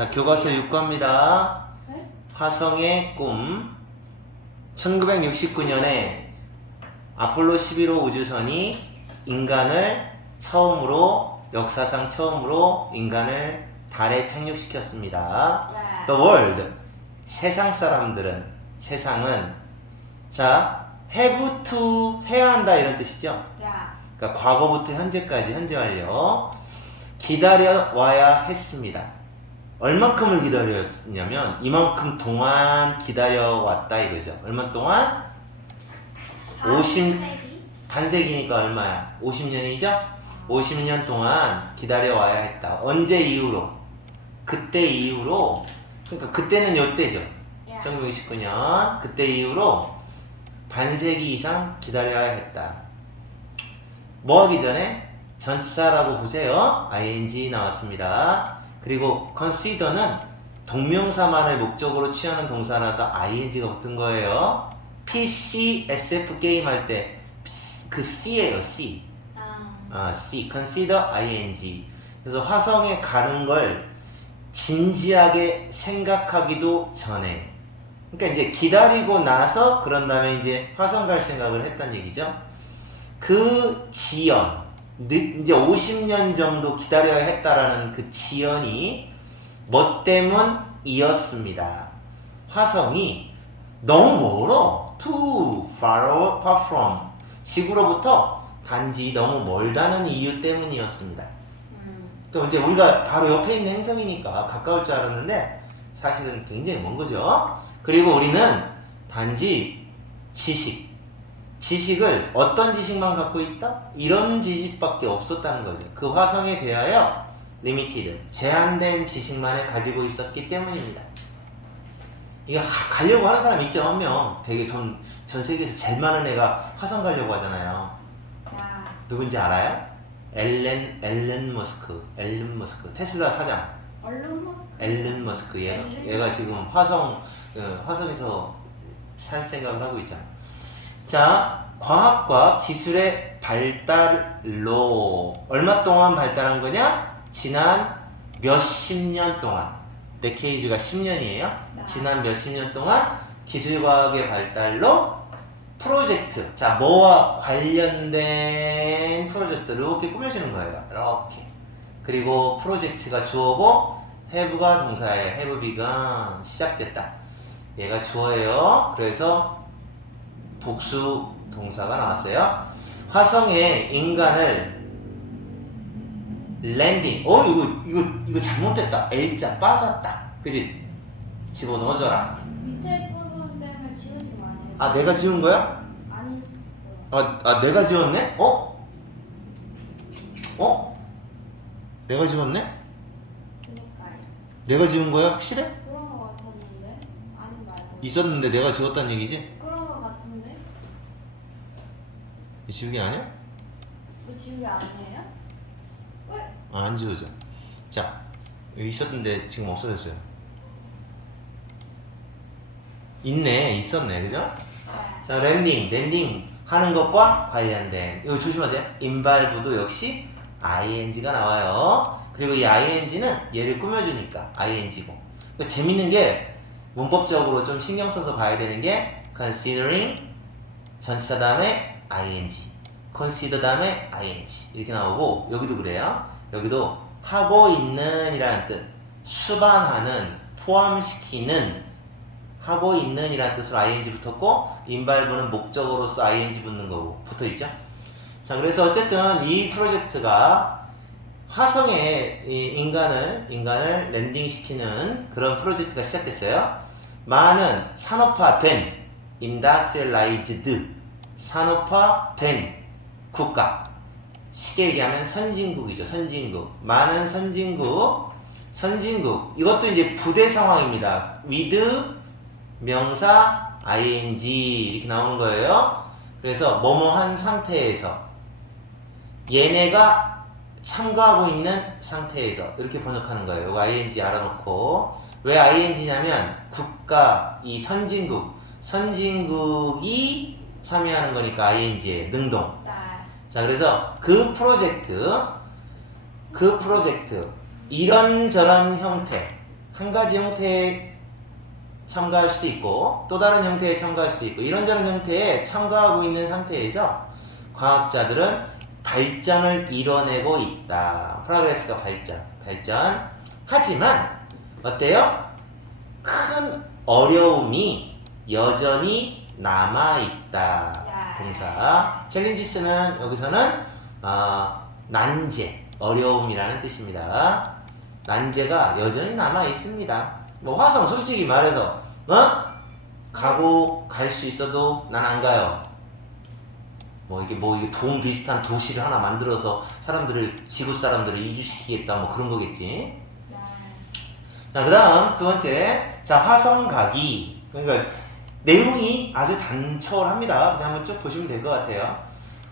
자, 교과서 6과입니다. 네? 화성의 꿈. 1969년에 아폴로 11호 우주선이 역사상 처음으로 인간을 달에 착륙시켰습니다. 네. The world, 세상은 자, have to, 해야 한다 이런 뜻이죠. 야. 그러니까 과거부터 현재까지, 현재 완료. 기다려와야 했습니다. 얼만큼을 기다렸냐면 이만큼 동안 기다려왔다 이거죠. 얼마 동안? 반세기니까 얼마야? 50년이죠? 50년 동안 기다려와야 했다. 언제 이후로? 그때 이후로, 그러니까 그때는 요때죠. 1929년 그때 이후로 반세기 이상 기다려야 했다. 뭐 하기 전에? 전치사라고 보세요. ing 나왔습니다. 그리고 consider는 동명사만을 목적으로 취하는 동사라서 ing가 붙은 거예요. PC, SF 게임 할 때 그 C예요, C. C, consider ing. 그래서 화성에 가는 걸 진지하게 생각하기도 전에. 그러니까 이제 기다리고 나서 그런 다음에 이제 화성 갈 생각을 했단 얘기죠. 그 지연, 이제 50년 정도 기다려야 했다라는 그 지연이 뭐 때문이었습니다. 화성이 너무 멀어. Too far from. 지구로부터 단지 너무 멀다는 이유 때문이었습니다. 또 이제 우리가 바로 옆에 있는 행성이니까 가까울 줄 알았는데 사실은 굉장히 먼 거죠. 그리고 우리는 단지 지식을 어떤 지식만 갖고 있다? 이런 지식밖에 없었다는 거죠. 그 화성에 대하여 리미티드, 제한된 지식만을 가지고 있었기 때문입니다. 이거 가려고 하는 사람 있죠, 한 명. 되게 전 세계에서 제일 많은 애가 화성 가려고 하잖아요. 야. 누군지 알아요? 앨런 머스크. 테슬라 사장. 앨런 머스크. 얘가 지금 화성에서 살 생각을 하고 있잖아. 자, 과학과 기술의 발달로 얼마 동안 발달한 거냐? 지난 몇십 년 동안. 데케이즈가 10년이에요. 지난 몇십 년 동안 기술과학의 발달로 프로젝트. 자, 뭐와 관련된 프로젝트를 이렇게 꾸며주는 거예요. 이렇게. 그리고 프로젝트가 주어고 have가 동사예요. have begun. 시작됐다. 얘가 주어예요. 그래서 복수 동사가 나왔어요. 화성에 인간을 랜딩. 이거 잘못됐다. L자 빠졌다. 그지? 집어넣어줘라. 밑에 부분 때문에 지우신 거 아니에요? 아, 내가 지운 거야? 아니. 내가 지웠네? 내가 지웠네? 그니까요. 내가 지운 거야? 확실해? 그런 거 같았는데. 아니 말고. 있었는데 내가 지웠다는 얘기지? 그런 거 같은데. 이 지우개 아니야? 그 지우개 아니에요? 왜? 안 지우죠. 자, 여기 있었는데 지금 없어졌어요. 있었네, 그죠? 네. 자, 랜딩 하는 것과 관련된, 이거 조심하세요. 인발부도 역시 ing가 나와요. 그리고 이 ing는 얘를 꾸며주니까 ing고. 재밌는 게 문법적으로 좀 신경 써서 봐야 되는 게 considering 전치사 다음에 ing, consider 다음에 ing 이렇게 나오고, 여기도 그래요. 여기도 하고 있는 이라는 뜻, 수반하는, 포함시키는, 하고 있는 이라는 뜻으로 ing 붙었고, 인발부는 목적어로서 ing 붙는 거고 붙어있죠. 자, 그래서 어쨌든 이 프로젝트가 화성에 인간을 랜딩시키는 그런 프로젝트가 시작됐어요. 많은 산업화된, industrialized, 산업화된 국가, 쉽게 얘기하면 선진국이죠. 선진국. 많은 선진국, 이것도 이제 부대 상황입니다. with 명사 ing 이렇게 나오는 거예요. 그래서 뭐뭐한 상태에서, 얘네가 참가하고 있는 상태에서 이렇게 번역하는 거예요. 이거 ing 알아놓고. 왜 ing냐면 국가, 이 선진국이 참여하는 거니까 ing에 능동. 자, 그래서 그 프로젝트 이런저런 형태 한 가지 형태에 참가할 수도 있고 또 다른 형태에 참가할 수도 있고 이런저런 형태에 참가하고 있는 상태에서 과학자들은 발전을 이뤄내고 있다. 프로그레스가 발전. 하지만 어때요? 큰 어려움이 여전히 남아있다. 동사. 챌린지스는 여기서는 난제, 어려움이라는 뜻입니다. 난제가 여전히 남아있습니다. 뭐 화성 솔직히 말해서 가고 갈 수 있어도 난 안 가요. 이게 돈 비슷한 도시를 하나 만들어서 지구 사람들을 이주시키겠다 뭐 그런 거겠지. 자, 그 다음 두 번째. 자, 화성 가기. 그러니까 내용이 아주 단촐합니다. 그냥 한번 쭉 보시면 될 것 같아요.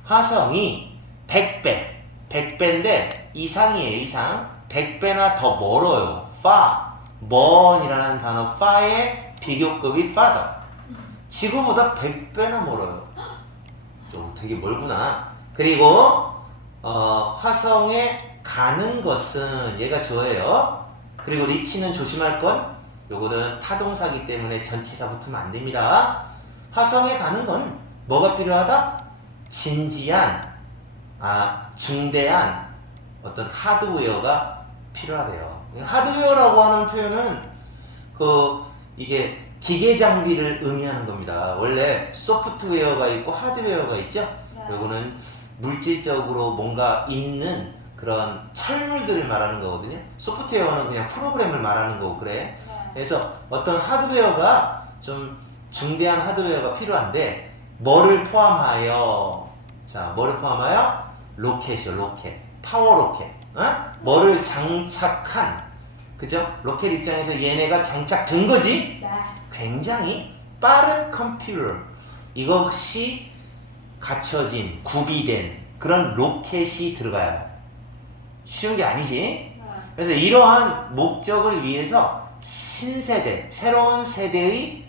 화성이 100배인데 이상이에요. 이상. 100배나 더 멀어요. 먼이라는 단어 far의 비교급이 farther. 지구보다 100배나 멀어요. 되게 멀구나. 그리고 화성에 가는 것은 얘가 좋아해요. 그리고 리치는 조심할 건 요거는 타동사기 때문에 전치사 붙으면 안 됩니다. 화성에 가는 건 뭐가 필요하다? 진지한, 중대한 어떤 하드웨어가 필요하대요. 하드웨어라고 하는 표현은 이게 기계 장비를 의미하는 겁니다. 원래 소프트웨어가 있고 하드웨어가 있죠. 요거는 물질적으로 뭔가 있는 그런 철물들을 말하는 거거든요. 소프트웨어는 그냥 프로그램을 말하는 거고 그래. 그래서 어떤 하드웨어가 좀 중대한 하드웨어가 필요한데 뭐를 포함하여? 자, 뭐를 포함하여? 로켓이요. 로켓. 파워 로켓. 뭐를 장착한, 그죠? 로켓 입장에서 얘네가 장착된 거지? 굉장히 빠른 컴퓨터. 이것이 갖춰진, 구비된 그런 로켓이 들어가요. 쉬운 게 아니지? 그래서 이러한 목적을 위해서 신세대, 새로운 세대의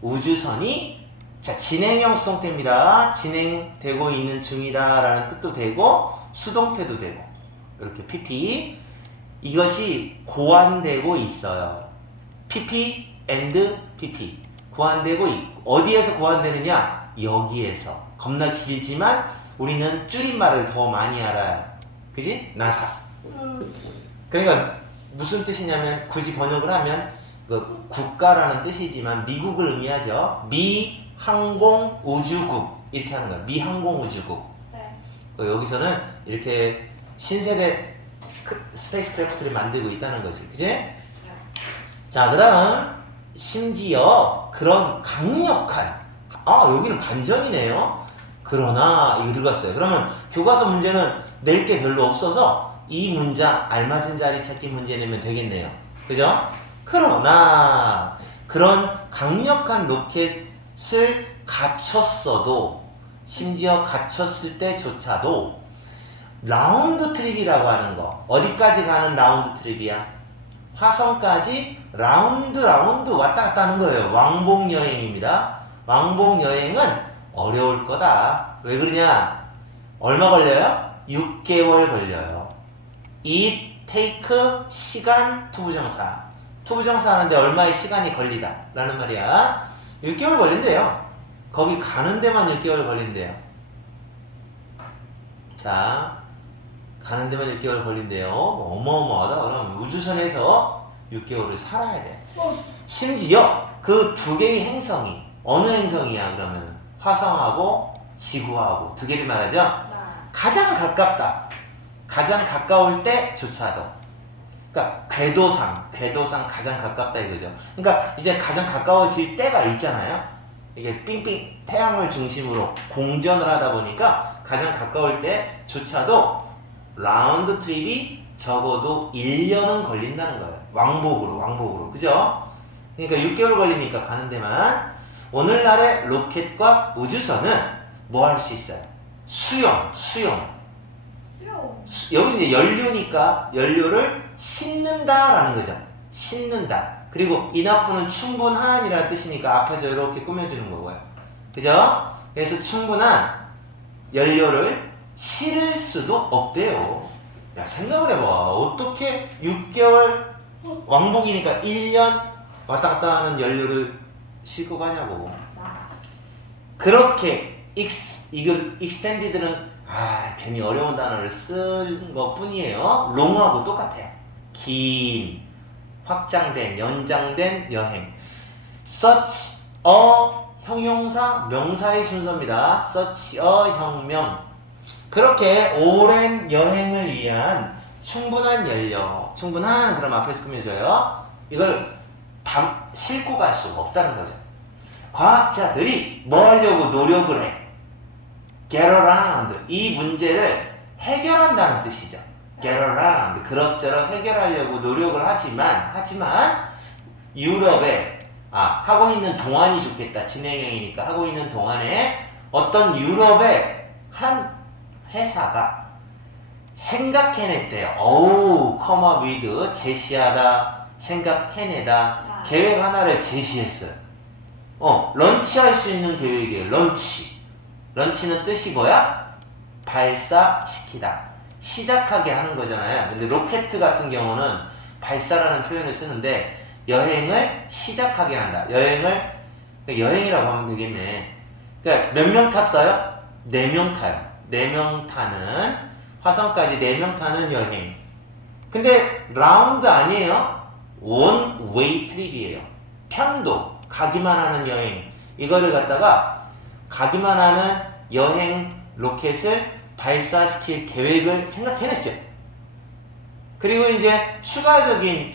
우주선이 진행형 수동태입니다. 진행되고 있는 중이다 라는 뜻도 되고 수동태도 되고 이렇게 PP 이것이 고안되고 있어요. PP and PP 고안되고 있고 어디에서 고안되느냐? 여기에서. 겁나 길지만 우리는 줄임말을 더 많이 알아요. 그지? 나사. 그러니까 무슨 뜻이냐면 굳이 번역을 하면 국가라는 뜻이지만 미국을 의미하죠. 미항공우주국 이렇게 하는 거야. 미항공우주국. 여기서는 이렇게 신세대 스페이스 크래프트를 만들고 있다는 거지. 그지? 자, 그 다음 심지어 그런 강력한 여기는 반전이네요. 그러나 이거 들어갔어요. 그러면 교과서 문제는 낼 게 별로 없어서 이 문장 알맞은 자리 찾기 문제 내면 되겠네요. 그죠? 그러나 그런 강력한 로켓을 갖췄어도 심지어 갖췄을 때조차도 라운드 트립이라고 하는 거. 어디까지 가는 라운드 트립이야? 화성까지 라운드 왔다 갔다 하는 거예요. 왕복 여행입니다. 왕복 여행은 어려울 거다. 왜 그러냐? 얼마 걸려요? 6개월 걸려요. It take 시간 투부정사. 투부정사 하는데 얼마의 시간이 걸리다 라는 말이야. 6개월 걸린대요. 거기 가는 데만 6개월 걸린대요. 자, 가는 데만 6개월 걸린대요. 어마어마하다. 그럼 우주선에서 6개월을 살아야 돼. 심지어 그 두 개의 행성이 어느 행성이야 그러면? 화성하고 지구하고 두 개를 말하죠. 가장 가깝다. 가장 가까울 때조차도. 그러니까 궤도상 가장 가깝다 이거죠. 그러니까 이제 가장 가까워질 때가 있잖아요. 이게 삥삥 태양을 중심으로 공전을 하다 보니까 가장 가까울 때조차도 라운드 트립이 적어도 1년은 걸린다는 거예요. 왕복으로. 그죠? 그러니까 6개월 걸리니까 가는 데만. 오늘날의 로켓과 우주선은 뭐 할 수 있어요? 수영. 여기 이제 연료니까 연료를 싣는다라는 거죠. 싣는다. 그리고 enough는 충분한이라는 뜻이니까 앞에서 이렇게 꾸며주는 거고요. 그죠? 그래서 충분한 연료를 실을 수도 없대요. 야, 생각을 해봐. 어떻게 6개월 왕복이니까 1년 왔다 갔다 하는 연료를 싣고 가냐고. 그렇게 이걸 익스텐디드는 괜히 어려운 단어를 쓴 것 뿐이에요. 롱하고 똑같아요. 긴, 확장된, 연장된 여행. such a 형용사, 명사의 순서입니다. such a 혁명. 그렇게 오랜 여행을 위한 충분한 연료, 충분한 그럼 앞에서 꾸며져요. 이걸 싣고 갈 수가 없다는 거죠. 과학자들이 뭐 하려고 노력을 해? get around. 이 문제를 해결한다는 뜻이죠. get around. 그럭저럭 해결하려고 노력을 하지만 유럽에 하고 있는 동안이 좋겠다. 진행형이니까 하고 있는 동안에 어떤 유럽의 한 회사가 생각해냈대요. come up with, 제시하다, 생각해내다, 계획 하나를 제시했어요. 런치할 수 있는 계획이에요. 런치는 뜻이 뭐야? 발사시키다. 시작하게 하는 거잖아요. 근데 로켓 같은 경우는 발사라는 표현을 쓰는데 여행을 시작하게 한다. 여행이라고 하면 되겠네. 그러니까 몇 명 탔어요? 4명 타요. 4명 타는, 화성까지 4명 타는 여행. 근데 라운드 아니에요. 원 웨이 트립이에요. 편도, 가기만 하는 여행. 이거를 갖다가 가기만 하는 여행 로켓을 발사시킬 계획을 생각해냈죠. 그리고 이제 추가적인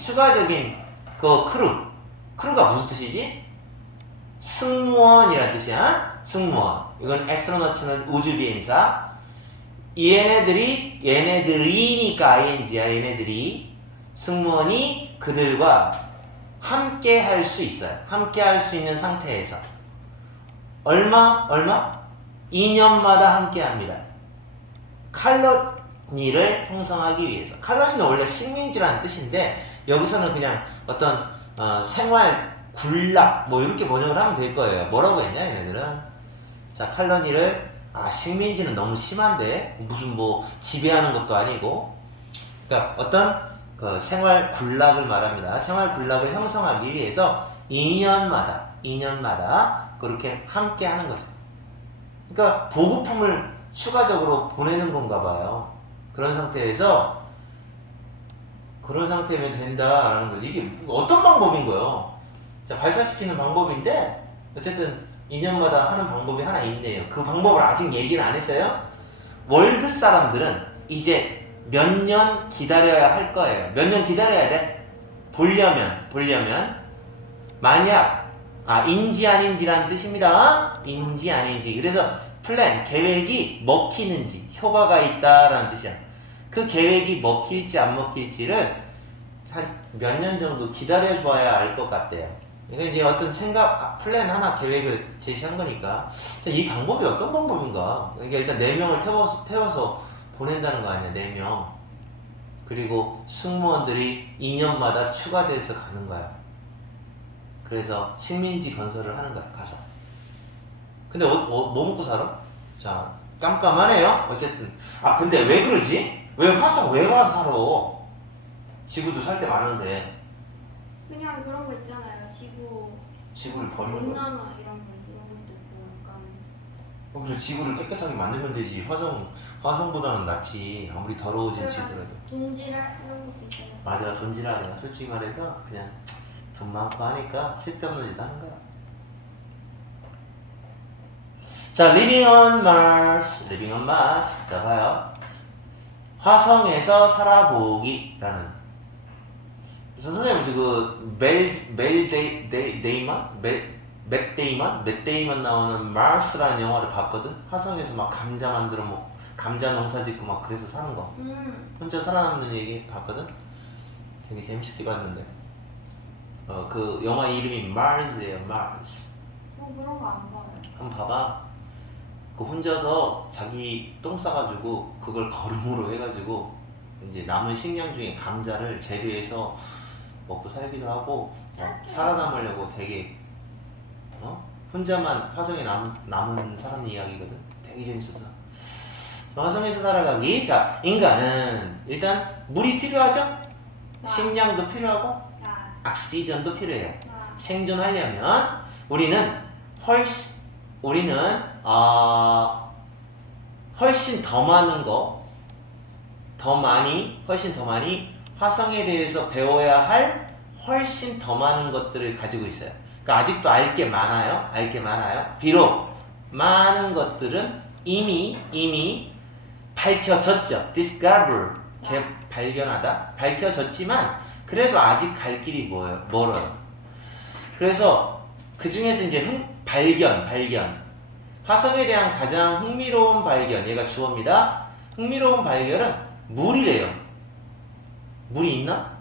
그 크루가 무슨 뜻이지? 승무원이라는 뜻이야. 승무원. 이건 애스트로너츠는 우주비행사. 얘네들이니까 ing야. 얘네들이 승무원이 그들과 함께 할 수 있어요. 함께 할 수 있는 상태에서 얼마? 2년마다 함께 합니다. 칼로니를 형성하기 위해서. 칼로니는 원래 식민지라는 뜻인데 여기서는 그냥 어떤 생활 군락 뭐 이렇게 번역을 하면 될 거예요. 뭐라고 했냐 얘네들은. 자, 칼로니를 식민지는 너무 심한데 무슨 뭐 지배하는 것도 아니고, 그러니까 어떤 그 생활 군락을 말합니다. 생활 군락을 형성하기 위해서 2년마다 그렇게 함께 하는 거죠. 그러니까 보급품을 추가적으로 보내는 건가 봐요. 그런 상태면 된다라는 거지. 이게 어떤 방법인 거예요? 자, 발사시키는 방법인데 어쨌든 2년마다 하는 방법이 하나 있네요. 그 방법을 아직 얘기는 안 했어요. 월드 사람들은 이제 몇 년 기다려야 할 거예요. 몇 년 기다려야 돼? 보려면 만약 인지 아닌지라는 뜻입니다. 인지 아닌지. 그래서 플랜, 계획이 먹히는지 효과가 있다라는 뜻이야. 그 계획이 먹힐지 안 먹힐지를 한 몇 년 정도 기다려봐야 알 것 같대요. 이게 이제 어떤 플랜 하나, 계획을 제시한 거니까. 이 방법이 어떤 방법인가? 그러니까 일단 4명을 태워서 보낸다는 거 아니야, 4명. 그리고 승무원들이 2년마다 추가돼서 가는 거야. 그래서 식민지 건설을 하는 거야, 가서. 근데 뭐 먹고 살아? 자, 깜깜하네요. 어쨌든. 근데 왜 그러지? 왜 화성 왜 가서 살아? 지구도 살 때 많은데. 그냥 그런 거 있잖아요. 지구를 버리는 거. 온난화 이런 것도 있고 약간. 그래서 지구를 깨끗하게 만들면 되지. 화성보다는 낫지. 아무리 더러워진 지구라도. 돈지랄 이런 것도 있잖아요. 맞아, 돈지랄이야. 솔직히 말해서 그냥 돈 많고 하니까 쓸데없는 짓 하는 거야. 자, living on Mars. 자, 봐요. 화성에서 살아보기라는. 선생님, 맷 데이먼 나오는 Mars라는 영화를 봤거든? 화성에서 막 감자 만들어 감자 농사 짓고 막 그래서 사는 거. 혼자 살아남는 얘기 봤거든? 되게 재밌게 봤는데. 그 영화 이름이 Mars예요, Mars. 그런 거 안 봐요. 한번 봐봐. 그 혼자서 자기 똥 싸가지고 그걸 거름으로 해가지고 이제 남은 식량 중에 감자를 재배해서 먹고 살기도 하고 살아남으려고 되게 혼자만 화성에 남은 사람 이야기거든. 되게 재밌었어. 화성에서 살아가기. 자, 인간은 일단 물이 필요하죠? 식량도 필요하고 나. 악시전도 필요해요. 나. 생존하려면 우리는 훨씬 더 많은 거, 훨씬 더 많이 화성에 대해서 배워야 할 훨씬 더 많은 것들을 가지고 있어요. 그러니까 아직도 알 게 많아요. 비록 많은 것들은 이미 밝혀졌죠. discover, 발견하다. 밝혀졌지만 그래도 아직 갈 길이 멀어요. 그래서 그 중에서 이제 발견. 화성에 대한 가장 흥미로운 발견, 얘가 주어입니다. 흥미로운 발견은 물이래요. 물이 있나?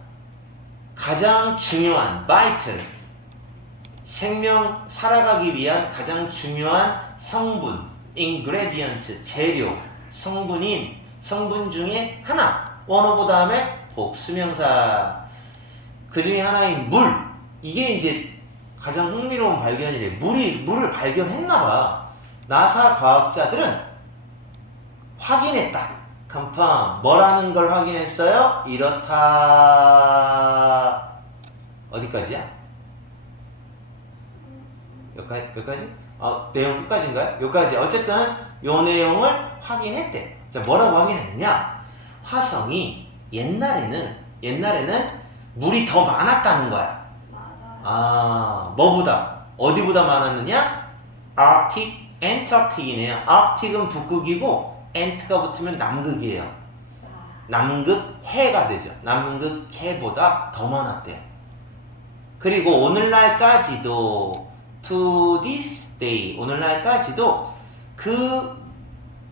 가장 중요한 vital, 살아가기 위한 가장 중요한 성분, ingredient, 재료, 성분 중에 하나, one of 다음에 복수명사, 그 중에 하나인 물. 이게 이제 가장 흥미로운 발견이래. 물을 발견했나봐. 나사 과학자들은 확인했다. confirm. 뭐라는 걸 확인했어요? 이렇다. 어디까지야? 여기까지? 내용 끝까지인가요? 여기까지. 어쨌든 요 내용을 확인했대. 자, 뭐라고 확인했느냐? 화성이 옛날에는 물이 더 많았다는 거야. 맞아. 뭐보다? 어디보다 많았느냐? Arctic, Antarctic이네요. Arctic은 북극이고 Ant가 붙으면 남극이에요. 남극해가 되죠. 남극해보다 더 많았대요. 그리고 오늘날까지도 to this day, 오늘날까지도 그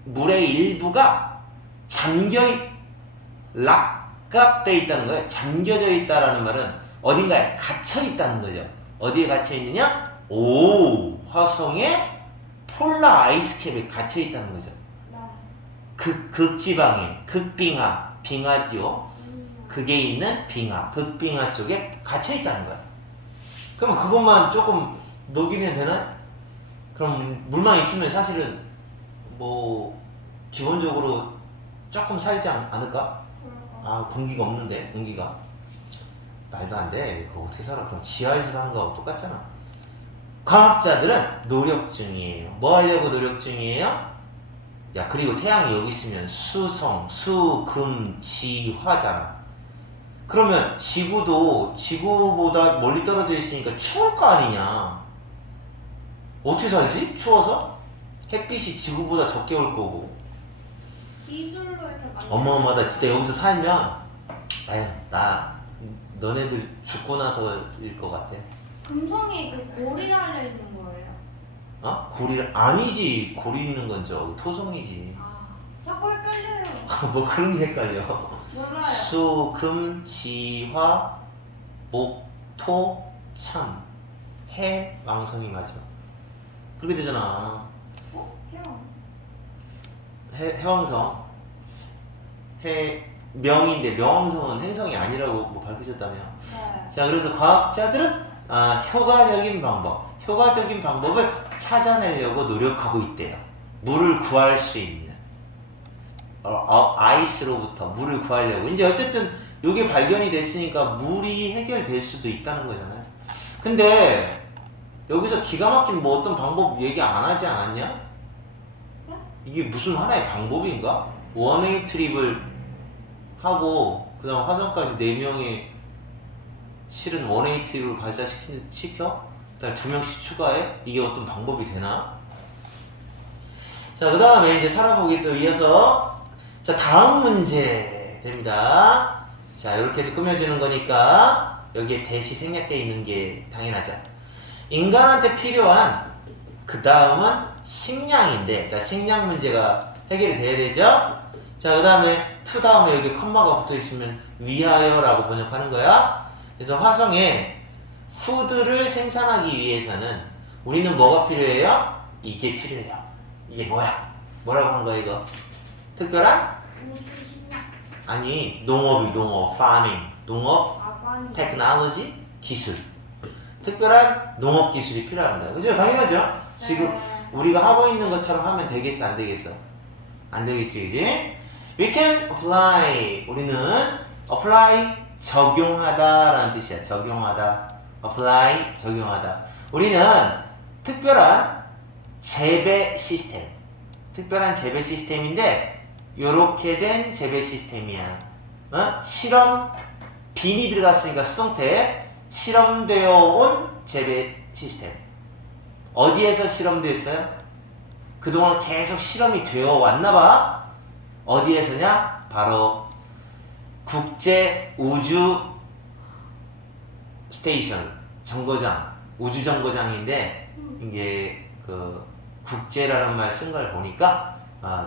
물의 일부가 락갑되어 있다는 거예요. 잠겨져 있다라는 말은 어딘가에 갇혀 있다는 거죠. 어디에 갇혀 있느냐? 화성에 폴라 아이스캡에 갇혀 있다는 거죠. 극지방에, 빙하죠. 그게 있는 극빙하 쪽에 갇혀 있다는 거야. 그럼 그것만 조금 녹이면 되나? 그럼 물만 있으면 사실은 기본적으로 조금 살지 않을까? 공기가 없는데, 공기가. 말도 안 돼. 그거 어떻게 살아? 그럼 지하에서 사는 거하고 똑같잖아. 과학자들은 노력 중이에요. 뭐 하려고 노력 중이에요? 야, 그리고 태양이 여기 있으면 수금지화잖아. 그러면 지구보다 멀리 떨어져 있으니까 추울 거 아니냐? 어떻게 살지? 추워서? 햇빛이 지구보다 적게 올 거고. 기술로 이렇게 어마어마하다. 진짜 여기서 살면 너네들 죽고 나서일 것 같아. 금성이 그 골이 달려 있는 거예요. 아니지. 골이 있는 건 저기 토성이지. 자꾸 헷갈려요. 뭐 그런 게 헷갈려. 몰라요. 수, 금, 지, 화, 목, 토, 참. 해, 왕성이 맞아. 그렇게 되잖아. 해왕. 해왕성. 명인데 명왕성은 행성이 아니라고 밝혀졌다며. 네. 자, 그래서 과학자들은 효과적인 방법을 찾아내려고 노력하고 있대요. 물을 구할 수 있는 아이스로부터 물을 구하려고. 이제 어쨌든 이게 발견이 됐으니까 물이 해결될 수도 있다는 거잖아요. 근데 여기서 기가 막힌 어떤 방법 얘기 안 하지 않았냐? 이게 무슨 하나의 방법인가? 원웨이 트립을 하고 그다음 화성까지 4명의 실은 원웨이 트립을 발사시켜? 그다음 2명씩 추가해? 이게 어떤 방법이 되나? 자, 그 다음에 이제 살아보기 또 이어서 자, 다음 문제 됩니다. 자, 이렇게 해서 꾸며주는 거니까 여기에 대시 생략되어 있는 게 당연하죠. 인간한테 필요한 그 다음은 식량인데, 자, 식량 문제가 해결이 돼야 되죠? 자, 그 다음에 to 다음에 여기 컴마가 붙어 있으면 위하여라고 번역하는 거야. 그래서 화성에 푸드를 생산하기 위해서는 우리는 뭐가 필요해요? 이게 필요해요. 이게 뭐야? 뭐라고 한 거야 이거? 특별한? 우주 식량. 아니, 농업, farming, 농업, 테크놀로지, 기술. 특별한 농업 기술이 필요합니다. 그죠? 당연하죠? 지금 우리가 하고 있는 것처럼 하면 되겠어, 안 되겠어? 안 되겠지, 그지? We can apply. 우리는 apply 적용하다라는 뜻이야. 적용하다. apply 적용하다. 우리는 특별한 재배 시스템. 특별한 재배 시스템인데 요렇게 된 재배 시스템이야. 실험 빈이 들어갔으니까 수동태 실험되어 온 재배 시스템. 어디에서 실험됐어요? 그동안 계속 실험이 되어 왔나봐. 어디에서냐? 바로 국제 우주 스테이션 정거장, 우주 정거장인데 이게 그 국제라는 말 쓴 걸 보니까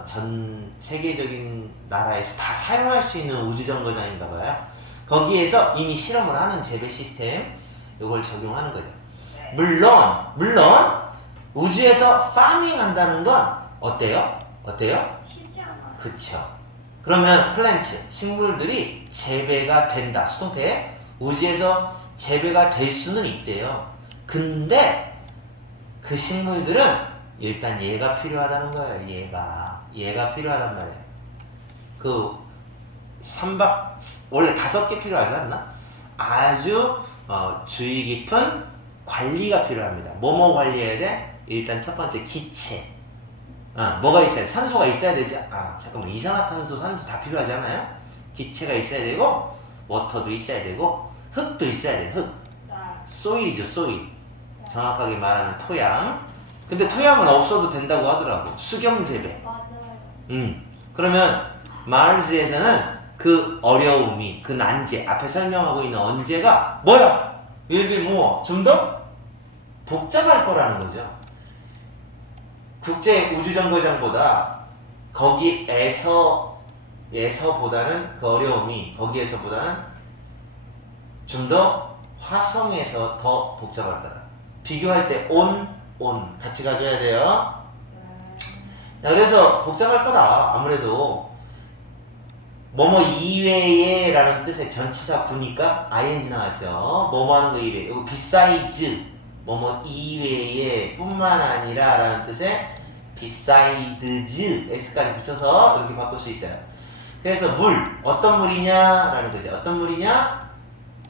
전 세계적인 나라에서 다 사용할 수 있는 우주 정거장인가 봐요. 거기에서 이미 실험을 하는 재배 시스템 이걸 적용하는 거죠. 물론 우주에서 파밍 한다는 건 어때요? 쉽지 않아. 그쵸. 그러면 플랜트, 식물들이 재배가 된다. 수동태 우주에서 재배가 될 수는 있대요. 근데 그 식물들은 일단 얘가 필요하다는 거예요. 얘가 필요하단 말이에요. 그 원래 5개 필요하지 않나? 아주 주의 깊은 관리가 필요합니다. 뭐뭐 관리해야 돼? 일단 첫 번째 기체. 뭐가 있어야 돼? 산소가 있어야 되지. 잠깐만, 이산화탄소, 산소 다 필요하지 않아요? 기체가 있어야 되고, 워터도 있어야 되고, 흙도 있어야 돼. 흙. 소일이죠, 소일. 정확하게 말하면 토양. 근데 토양은 없어도 된다고 하더라고. 수경 재배. 맞아요. 그러면 마르스에서는 그 어려움이, 그 난제, 앞에 설명하고 있는 언제가 뭐야? 좀 더 복잡할 거라는 거죠. 국제 우주정거장보다 거기에서보다는 그 어려움이 거기에서보다는 좀 더 화성에서 더 복잡할 거다. 비교할 때 온 같이 가져야 돼요. 자, 그래서 복잡할 거다. 아무래도 뭐뭐 이외에 라는 뜻의 전치사 구니까 ing 나왔죠. 뭐뭐 하는 거 이외에. 이거 besides 뭐뭐 이외에 뿐만 아니라 라는 뜻의 besides s까지 붙여서 이렇게 바꿀 수 있어요. 그래서 어떤 물이냐 라는 거죠. 어떤 물이냐?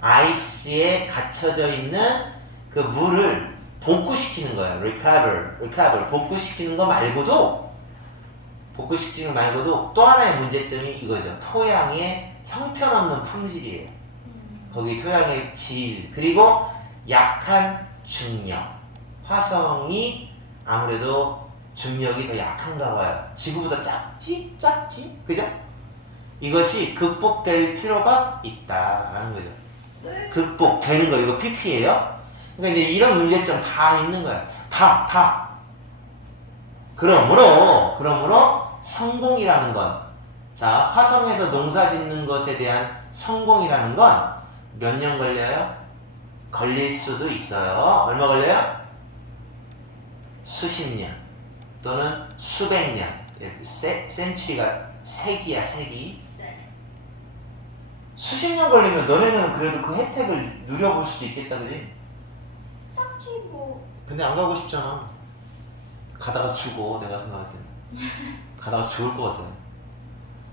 아이스에 갇혀져 있는 그 물을 복구시키는 거예요. recover. 복구시키는 거 말고도 또 하나의 문제점이 이거죠. 토양의 형편없는 품질이에요. 거기 토양의 질, 그리고 약한 중력. 화성이 아무래도 중력이 더 약한가 봐요. 지구보다 작지? 그죠? 이것이 극복될 필요가 있다라는 거죠. 네. 극복되는 거, 이거 PP예요. 그러니까 이제 이런 문제점 다 있는 거야. 다. 그러므로 성공이라는 건, 자, 화성에서 농사 짓는 것에 대한 성공이라는 건 몇 년 걸려요? 걸릴 수도 있어요. 얼마 걸려요? 수십 년 또는 수백 년. 센츄리가 세기야, 세기. 네. 수십 년 걸리면 너네는 그래도 그 혜택을 누려볼 수도 있겠다, 그지? 딱히 뭐 근데 안 가고 싶잖아. 가다가 죽어, 내가 생각할 때는. 가다가 죽을 것 같아.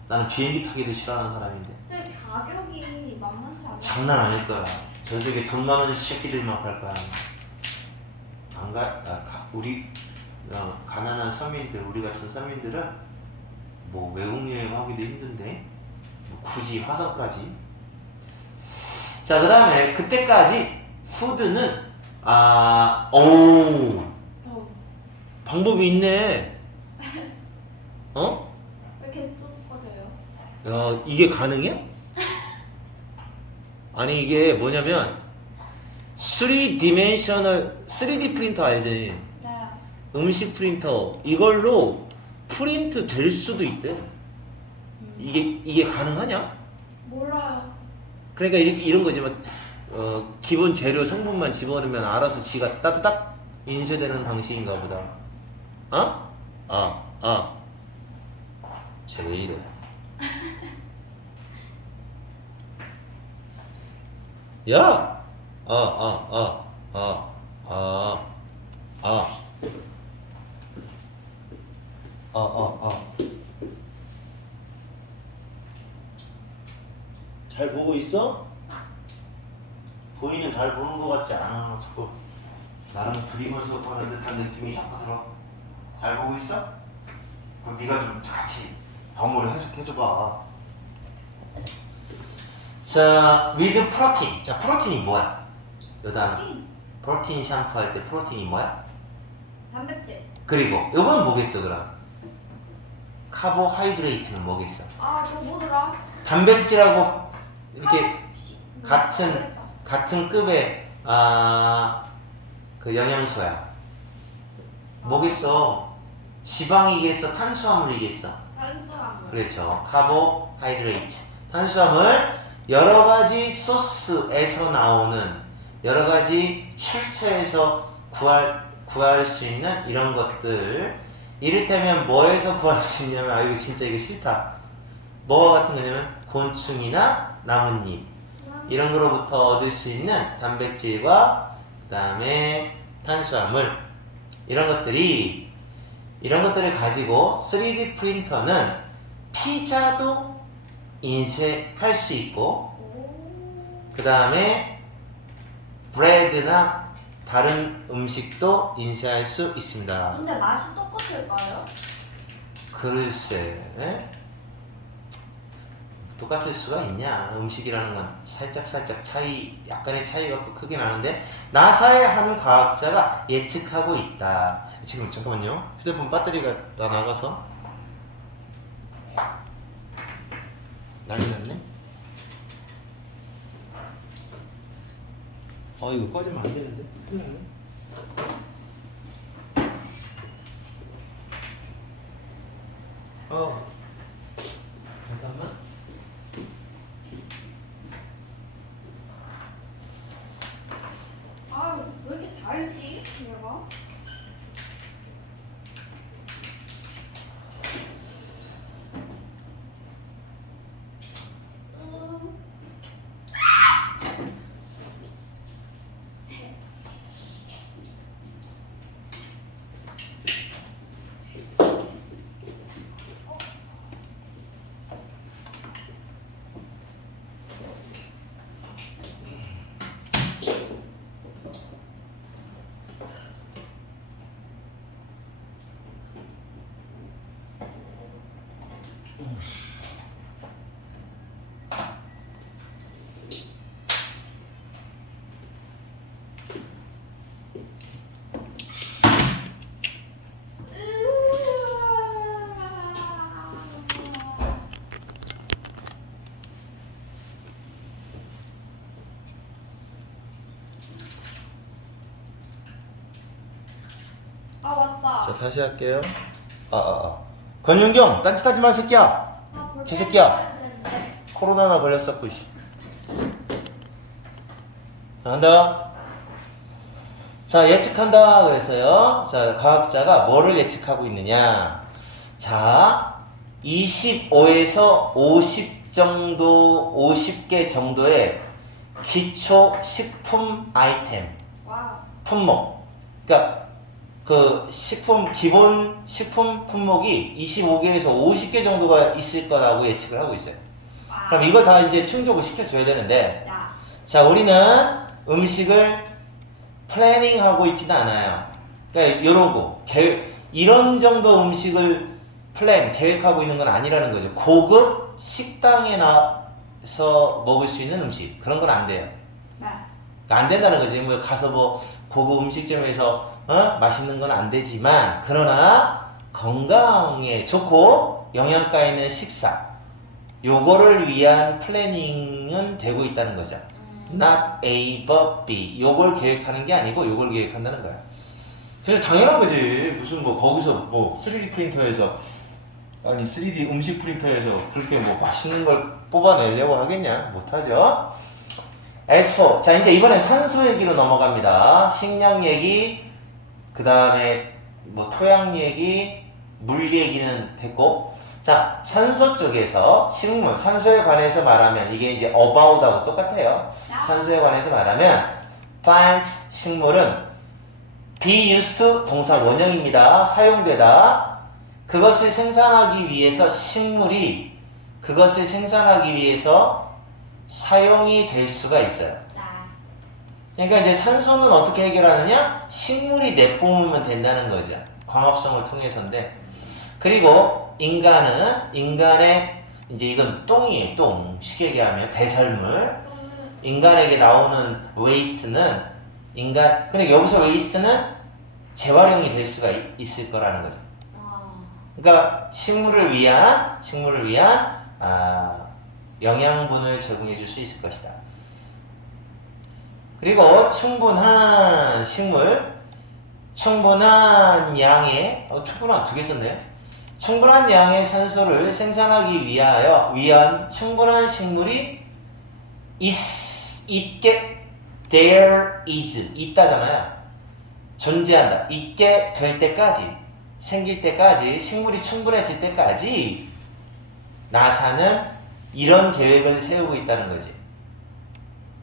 나는 비행기 타기도 싫어하는 사람인데. 근데 가격이 만만치 않아. 장난 아닐 거야. 저쪽에 돈 많은 새끼들만 갈 거야. 안 가, 우리 가난한 서민들, 우리 같은 서민들은 뭐 외국 여행하기도 힘든데 뭐 굳이 화성까지. 자, 그 다음에 그때까지 푸드는 방법이 있네. 왜 이렇게 또둑거려요? 야, 이게 가능해? 아니, 이게 뭐냐면 3D 프린터 알지? 네. 음식 프린터 이걸로 프린트 될 수도 있대. 이게 가능하냐? 몰라요. 그러니까 이런 거지. 기본 재료 성분만 집어넣으면 알아서 지가 따다닥 인쇄되는 방식인가 보다. 쟤 왜 이래? 야! 잘 보고 있어? 보이는 잘 보는 것 같지 않아. 자꾸 나랑 그림을 수업하는 듯한 느낌이 자꾸 들어. 잘 보고 있어? 그럼 네가 좀 같이 덤으로 해석해줘봐. 자, with protein. 자, 프로틴이 뭐야? 여단 프로틴, 프로틴 샴푸할 때 프로틴이 뭐야? 단백질. 그리고 요건 뭐겠어 그럼? 카보하이드레이트는 뭐겠어? 아, 저 뭐더라? 단백질하고 이렇게 같은 모르겠다. 같은 급의 그 영양소야. 뭐겠어? 지방이겠어? 탄수화물이겠어? 탄수화물. 그렇죠. 카보하이드레이트. 탄수화물 여러 가지 소스에서 나오는 여러 가지 출처에서 구할 수 있는 이런 것들. 이를테면 뭐에서 구할 수 있냐면 이거 진짜 이거 싫다. 뭐와 같은 거냐면 곤충이나 나뭇잎 이런 거로부터 얻을 수 있는 단백질과 그 다음에 탄수화물 이런 것들을 가지고 3D 프린터는 피자도 인쇄할 수 있고 오. 그 다음에 브레드나 다른 음식도 인쇄할 수 있습니다. 근데 맛이 똑같을까요? 글쎄, 에? 똑같을 수가 있냐? 음식이라는 건 살짝 약간의 차이가 크게 나는데 나사의 한 과학자가 예측하고 있다. 지금 잠깐만요. 휴대폰 배터리가 다 나가서 난리 났네. 이거 꺼지면 안 되는데. 큰일 났네. 잠깐만. 아, 왜 이렇게 달지? 내가? 음. 아, 맞다. 자, 다시 할게요. 권윤경, 딴짓하지 마, 새끼야. 아, 볼 개새끼야. 뻔 했는데. 코로나나 걸렸었고, 씨. 자, 한다. 자, 예측한다 그랬어요. 자, 과학자가 뭐를 예측하고 있느냐. 자, 25에서 50개 정도의 기초 식품 아이템, 와우. 품목. 그러니까 그 기본 식품 품목이 25개에서 50개 정도가 있을 거라고 예측을 하고 있어요. 그럼 이걸 다 이제 충족을 시켜줘야 되는데, 야. 자, 우리는 음식을 플래닝하고 있지는 않아요. 그러니까 이러고 이런 정도 음식을 계획하고 있는 건 아니라는 거죠. 고급 식당에 나서 먹을 수 있는 음식 그런 건 안 돼요. 네. 안 된다는 거지. 뭐 가서 뭐 고급 음식점에서 맛있는 건 안 되지만 그러나 건강에 좋고 영양가 있는 식사 요거를 위한 플래닝은 되고 있다는 거죠. Not A but B. 요걸 계획하는 게 아니고 요걸 계획한다는 거야. 그래서 당연한 거지. 무슨 뭐 거기서 뭐 3D 프린터에서 3D 음식 프린터에서 그렇게 뭐 맛있는 걸 뽑아내려고 하겠냐? 못하죠. S4. 자, 이제 이번엔 산소 얘기로 넘어갑니다. 식량 얘기, 그 다음에 뭐 토양 얘기, 물 얘기는 됐고, 자, 산소 쪽에서 식물, 산소에 관해서 말하면 이게 이제 about하고 똑같아요. 산소에 관해서 말하면 plant, 식물은 be used to 동사 원형입니다. 사용되다. 식물이 그것을 생산하기 위해서 사용이 될 수가 있어요. 나. 그러니까 이제 산소는 어떻게 해결하느냐? 식물이 내뿜으면 된다는 거죠. 광합성을 통해서인데. 그리고 인간의 이제 이건 똥이에요. 똥. 쉽게 얘기하면 배설물. 인간에게 나오는 웨이스트는 근데 여기서 웨이스트는 재활용이 될 수가 있을 거라는 거죠. 그러니까 식물을 위한 영양분을 제공해 줄 수 있을 것이다. 그리고 충분한 충분한 두 개 썼네요. 충분한 양의 산소를 생산하기 위한 충분한 식물이 there is 있다잖아요. 존재한다. 있게 될 때까지, 생길 때까지, 식물이 충분해질 때까지 나사는 이런 계획을 세우고 있다는 거지.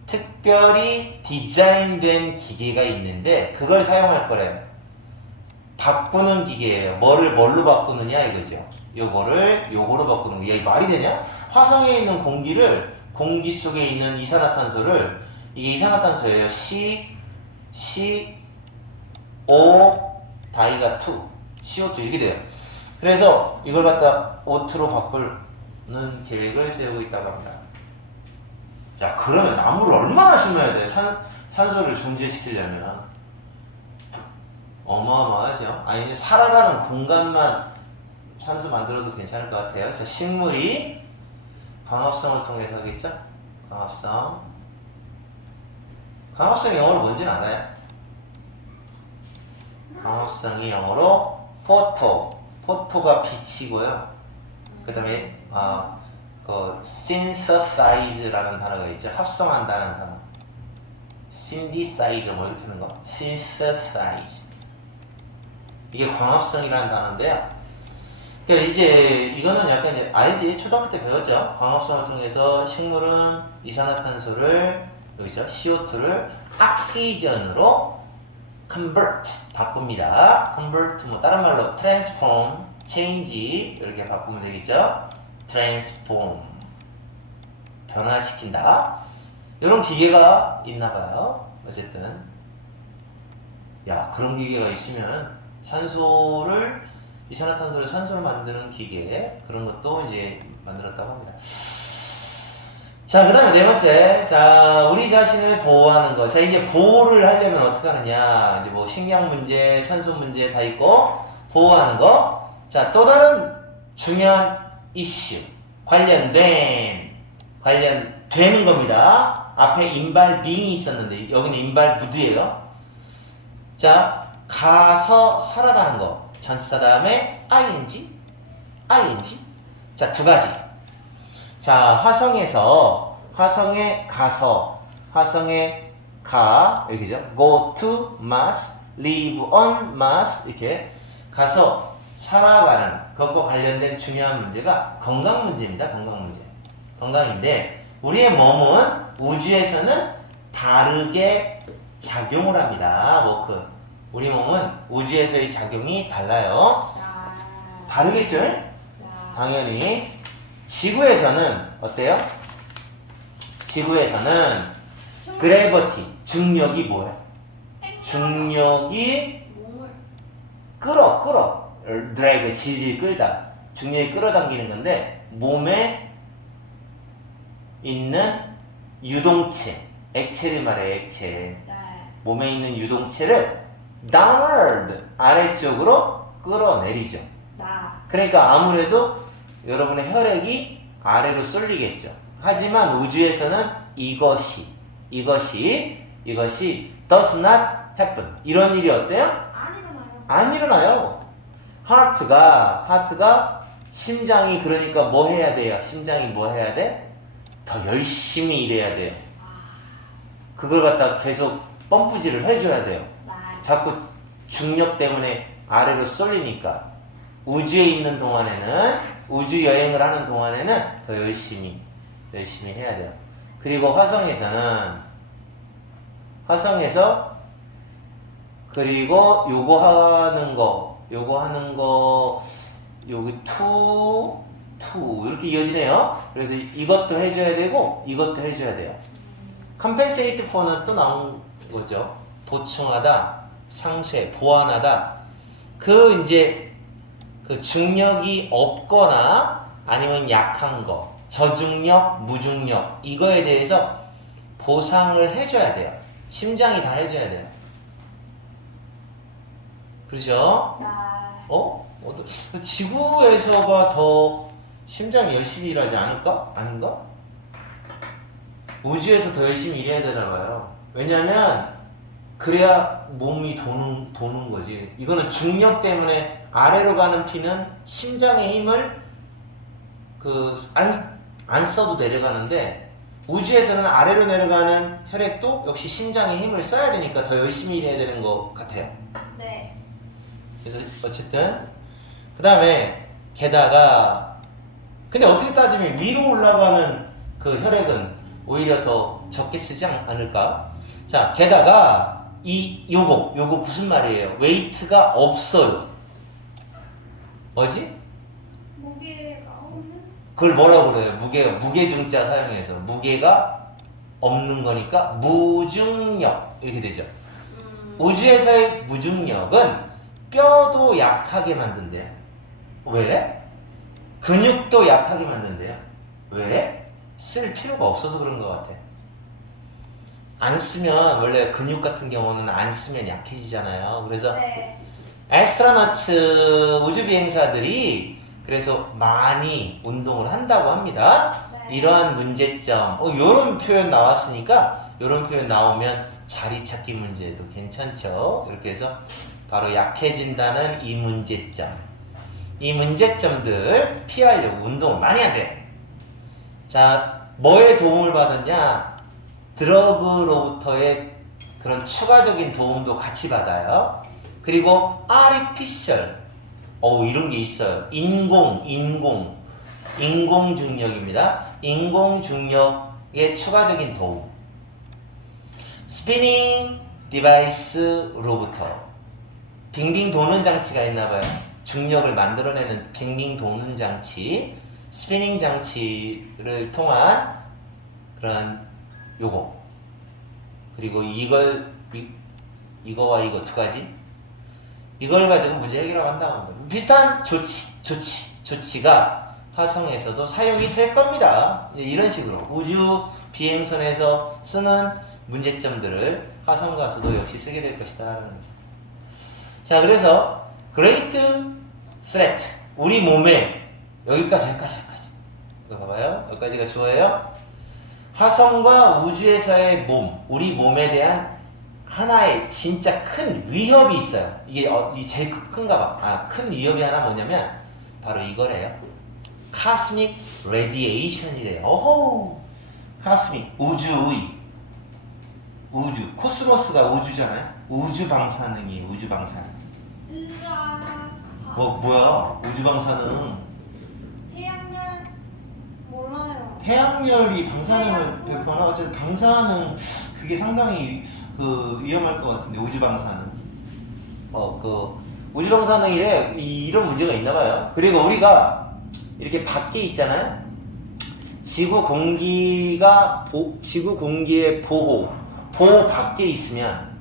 특별히 디자인된 기계가 있는데 그걸 사용할 거래요. 바꾸는 기계예요. 뭐를 뭘로 바꾸느냐 이거죠. 요거를 요거로 바꾸는 거. 야, 이 말이 되냐? 화성에 있는 공기 속에 있는 이산화탄소를 이게 이산화탄소예요. O 다이가 2 CO2 이렇게 돼요. 그래서 이걸 갖다 O2로 바꾸는 계획을 세우고 있다고 합니다. 자, 그러면 나무를 얼마나 심어야 돼? 산소를 존재시키려면 어마어마하죠. 아니 살아가는 공간만 산소 만들어도 괜찮을 것 같아요. 자, 식물이 광합성을 통해서 하겠죠? 광합성 영어로 뭔지는 알아요? 광합성이 영어로 포토가 빛이고요. 그 다음에 synthesize라는 단어가 있죠. 합성한다는 단어. synthesize 뭐 이렇게 하는 거. synthesize. 이게 광합성이라는 단어인데요. 그러니까 이제 이거는 약간 이제 알지? 초등학교 때 배웠죠. 광합성을 통해서 식물은 이산화탄소를 여기서 CO2를 옥시전으로 바꿉니다. convert 뭐 다른 말로 transform, change 이렇게 바꾸면 되겠죠. transform 변화시킨다. 이런 기계가 있나봐요. 어쨌든 야, 그런 기계가 있으면 이산화탄소를 산소로 만드는 기계 그런 것도 이제 만들었다고 합니다. 자, 그 다음에 네 번째. 자, 우리 자신을 보호하는 거. 자, 이제 보호를 하려면 어떻게 하느냐. 이제 뭐 식량 문제, 산소 문제 다 있고, 보호하는 거. 자, 또 다른 중요한 이슈. 관련되는 겁니다. 앞에 인발 빙이 있었는데, 여기는 인발 부두예요. 자, 가서 살아가는 거. 전치사 다음에 ing. 자, 두 가지. 자, 화성에 가, 여기죠. go to Mars, live on Mars, 이렇게 가서 살아가는 것과 관련된 중요한 문제가 건강 문제입니다. 건강 문제. 건강인데, 우리의 몸은 우주에서는 다르게 작용을 합니다. 우리 몸은 우주에서의 작용이 달라요. 다르겠죠? 당연히. 지구에서는 어때요? 지구에서는 그래비티, 중력이 뭐야? 중력이 끌어 드래그, 질질 끌다. 중력이 끌어당기는 건데 몸에 있는 유동체, 액체를 말해. 액체. 몸에 있는 유동체를 downward, 아래쪽으로 끌어내리죠. 그러니까 아무래도 여러분의 혈액이 아래로 쏠리겠죠. 하지만 우주에서는 이것이 does not happen. 이런 일이 어때요? 안 일어나요. 하트가 심장이 그러니까 뭐 해야 돼요? 심장이 뭐 해야 돼? 더 열심히 일해야 돼요. 그걸 갖다 계속 펌프질을 해줘야 돼요. 자꾸 중력 때문에 아래로 쏠리니까 우주에 있는 동안에는, 우주 여행을 하는 동안에는 더 열심히 해야 돼요. 그리고 화성에서 그리고 요거 하는 거 여기 to 이렇게 이어지네요. 그래서 이것도 해줘야 되고 이것도 해줘야 돼요. compensate for는 또 나온 거죠. 보충하다, 상쇄, 보완하다. 그 이제 그 중력이 없거나 아니면 약한 거, 저중력, 무중력 이거에 대해서 보상을 해줘야 돼요. 심장이 다 해줘야 돼요. 그렇죠? 지구에서가 더 심장이 열심히 일하지 않을까? 아닌가? 우주에서 더 열심히 일해야 되나 봐요. 왜냐면 그래야 몸이 도는 거지. 이거는 중력 때문에 아래로 가는 피는 심장의 힘을 안 써도 내려가는데 우주에서는 아래로 내려가는 혈액도 역시 심장의 힘을 써야 되니까 더 열심히 일해야 되는 것 같아요. 네. 그래서 어쨌든 그 다음에 게다가 근데 어떻게 따지면 위로 올라가는 그 혈액은 오히려 더 적게 쓰지 않을까? 자, 게다가 요거 무슨 말이에요? 웨이트가 없어요. 뭐지? 무게가 없는? 그걸 뭐라고 그래요? 무게중자 사용해서 무게가 없는 거니까 무중력 이렇게 되죠. 우주에서의 무중력은 뼈도 약하게 만든대요. 왜? 근육도 약하게 만든대요. 왜? 쓸 필요가 없어서 그런 것 같아. 안 쓰면 원래 근육 같은 경우는 안 쓰면 약해지잖아요. 그래서 네. 에스트로너트 우주 비행사들이 그래서 많이 운동을 한다고 합니다. 네. 이러한 문제점, 이런 표현 나왔으니까 이런 표현 나오면 자리 찾기 문제도 괜찮죠. 이렇게 해서 바로 약해진다는 이 문제점. 이 문제점들 피하려고 운동을 많이 해야 돼. 자, 뭐에 도움을 받았냐? 드러그로부터의 그런 추가적인 도움도 같이 받아요. 그리고 artificial, 이런 게 있어요. 인공 중력입니다. 인공 중력의 추가적인 도움. 스피닝 디바이스로부터 빙빙 도는 장치가 있나봐요. 중력을 만들어내는 빙빙 도는 장치, 스피닝 장치를 통한 그런 요거. 그리고 이거와 이거 두 가지. 이걸 가지고 문제 해결하고 한다고 합니다. 비슷한 조치가 화성에서도 사용이 될 겁니다. 이런 식으로 우주 비행선에서 쓰는 문제점들을 화성 가서도 역시 쓰게 될 것이다 라는 거죠. 자, 그래서 Great Threat, 우리 몸에 여기까지. 이거 봐봐요. 여기까지가 좋아요. 화성과 우주에서의 몸, 우리 몸에 대한 하나의 진짜 큰 위협이 있어요. 이게 제일 큰가 봐. 큰 위협이 하나 뭐냐면 바로 이거래요. Cosmic Radiation이래요. 오호! Cosmic, 우주, 코스모스가 우주잖아요. 우주 방사능이에요. 우주 방사능. 으아. 뭐야? 우주 방사능. 태양열 몰라요. 태양열이 방사능을 배포하나? 어쨌든 방사능 그게 상당히 위험할 것 같은데 우주 방사능. 우주 방사능이래 이런 문제가 있나 봐요. 그리고 우리가 이렇게 밖에 있잖아요. 지구 공기의 보호 밖에 있으면,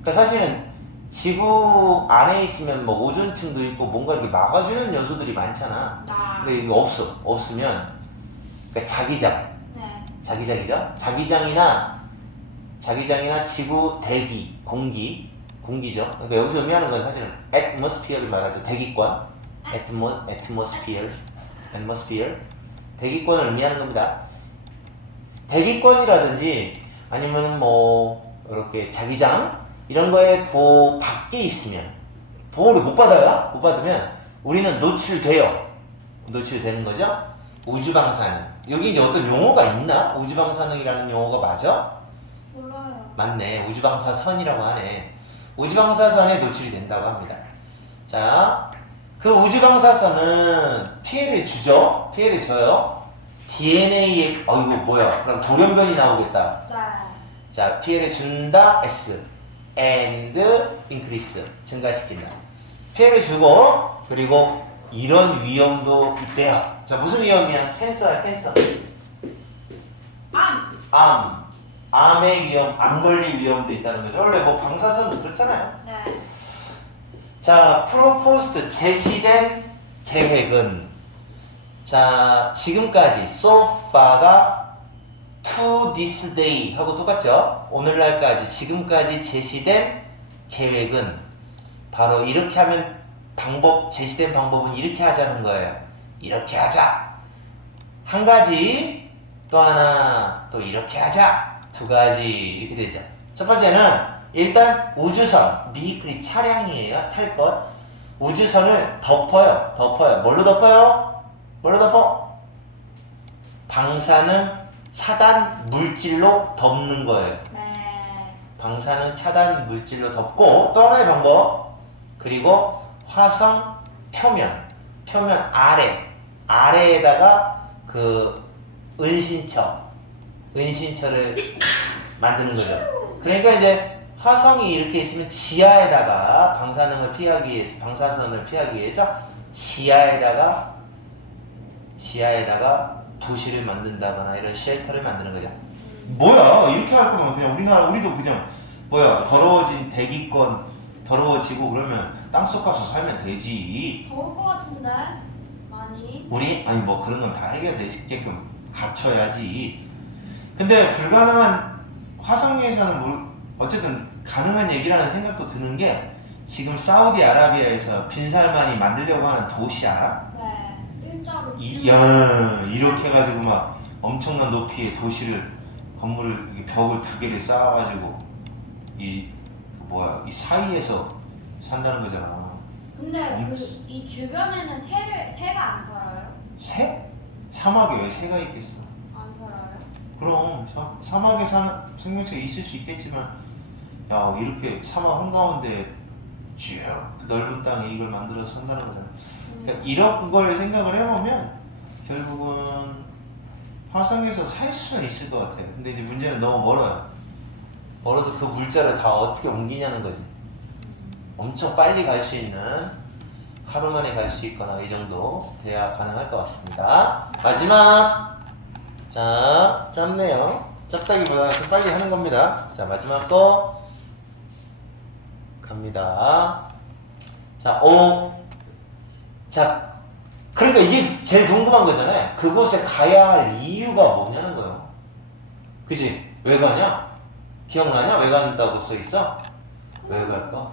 그러니까 사실은 지구 안에 있으면 뭐 오존층도 있고 뭔가 이렇게 막아주는 요소들이 많잖아. 근데 이거 없으면, 그러니까 자기장. 네. 자기장이죠. 자기장이나 지구 대기, 공기죠. 그러니까 여기서 의미하는 건 사실은 atmosphere를 말하죠. 대기권, atmosphere, 대기권을 의미하는 겁니다. 대기권이라든지 아니면 뭐 이렇게 자기장 이런 거에 보호 밖에 있으면 보호를 못 받아요. 못 받으면 우리는 노출되는 거죠. 우주방사능. 여기 이제 어떤 용어가 있나? 우주방사능이라는 용어가 맞아? 몰라요. 맞네. 우주방사선이라고 하네. 우주방사선에 노출이 된다고 합니다. 자, 그 우주방사선은 피해를 줘요. DNA에, 이거 뭐야? 그럼 돌연변이 나오겠다. 네. 자, 피해를 준다. S. and increase. 증가시킨다. 피해를 주고, 그리고 이런 위험도 있대요. 자, 무슨 위험이야? 캔서야, 캔서. 암의 위험, 암 걸릴 위험도 있다는 거죠. 원래 뭐 방사선도 그렇잖아요. 네. 자, 프로포스트 제시된 계획은 자, 지금까지 so far가 to this day 하고 똑같죠? 오늘날까지 지금까지 제시된 계획은 바로 이렇게 하면 제시된 방법은 이렇게 하자는 거예요. 이렇게 하자. 한 가지, 또 하나, 또 이렇게 하자. 두 가지 이렇게 되죠. 첫 번째는 일단 우주선, 비클이 차량이에요. 탈 것. 우주선을 덮어요. 뭘로 덮어요? 뭘로 덮어? 방사능 차단 물질로 덮는 거예요. 네. 방사능 차단 물질로 덮고 또 하나의 방법. 그리고 화성 표면 아래에다가 그 은신처를 만드는 거죠. 그러니까 이제 화성이 이렇게 있으면 지하에다가 방사선을 피하기 위해서 지하에다가 도시를 만든다거나 이런 쉘터를 만드는 거죠. 뭐야, 이렇게 할 거면 그냥 우리도 그냥 더러워진 대기권 더러워지고 그러면 땅속 가서 살면 되지. 더울 것 같은데? 많이. 아니 뭐 그런 건 다 해결되게끔 갖춰야지. 근데 불가능한 화성에서는 어쨌든 가능한 얘기라는 생각도 드는 게 지금 사우디아라비아에서 빈살만이 만들려고 하는 도시 알아? 네. 일자로. 이렇게 해가지고 막 엄청난 높이의 건물을 벽을 2개를 쌓아가지고 이 사이에서 산다는 거잖아. 근데 이 주변에는 새가 안 살아요? 새? 사막에 왜 새가 있겠어? 안 살아요? 그럼 사막에 사는 생명체가 있을 수 있겠지만 야, 이렇게 사막 한가운데 쭉 넓은 땅에 이걸 만들어서 산다는 거잖아. 그러니까 이런 걸 생각을 해보면 결국은 화성에서 살 수는 있을 것 같아요. 근데 이제 문제는 너무 멀어서 그 물자를 다 어떻게 옮기냐는 거지. 엄청 빨리 갈 수 있는, 하루 만에 갈 수 있거나 이 정도 돼야 가능할 것 같습니다. 마지막. 자, 짧네요. 짧다기보다 좀 빨리 하는 겁니다. 자, 마지막 거 갑니다. 자, 자, 그러니까 이게 제일 궁금한 거잖아요. 그곳에 가야 할 이유가 뭐냐는 거예요. 그치? 왜 가냐? 기억나냐? 왜 간다고 써 있어? 왜 갈까?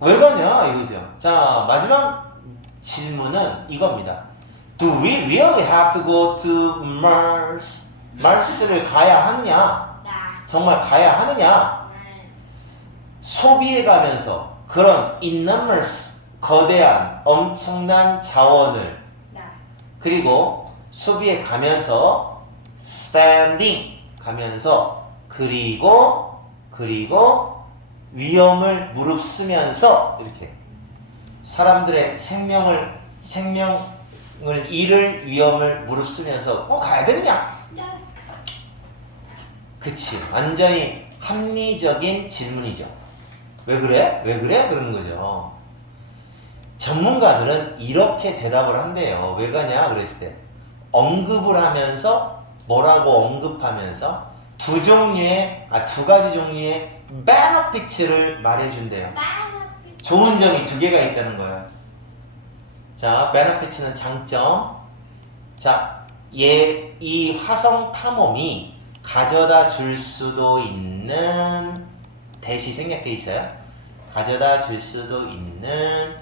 왜 가냐? 이거죠. 자, 마지막 질문은 이겁니다. Do we really have to go to Mars? 마스를 가야 하느냐? 정말 가야 하느냐? 소비해 가면서 그런 enormous, 거대한, 엄청난 자원을 그리고 소비해 가면서 spending 가면서 그리고 위험을 무릅쓰면서 이렇게 사람들의 생명을 잃을 위험을 무릅쓰면서 꼭 가야 되느냐? 그치, 완전히 합리적인 질문이죠. 왜 그래? 그러는 거죠. 전문가들은 이렇게 대답을 한대요. 왜 가냐 그랬을 때 언급을 하면서 뭐라고 언급하면서 두 가지 종류의 benefits를 말해준대요. 좋은 점이 2개가 있다는 거예요. 자, benefits는 장점. 자, 이 화성 탐험이 가져다 줄 수도 있는 대시 생략돼 있어요. 가져다 줄 수도 있는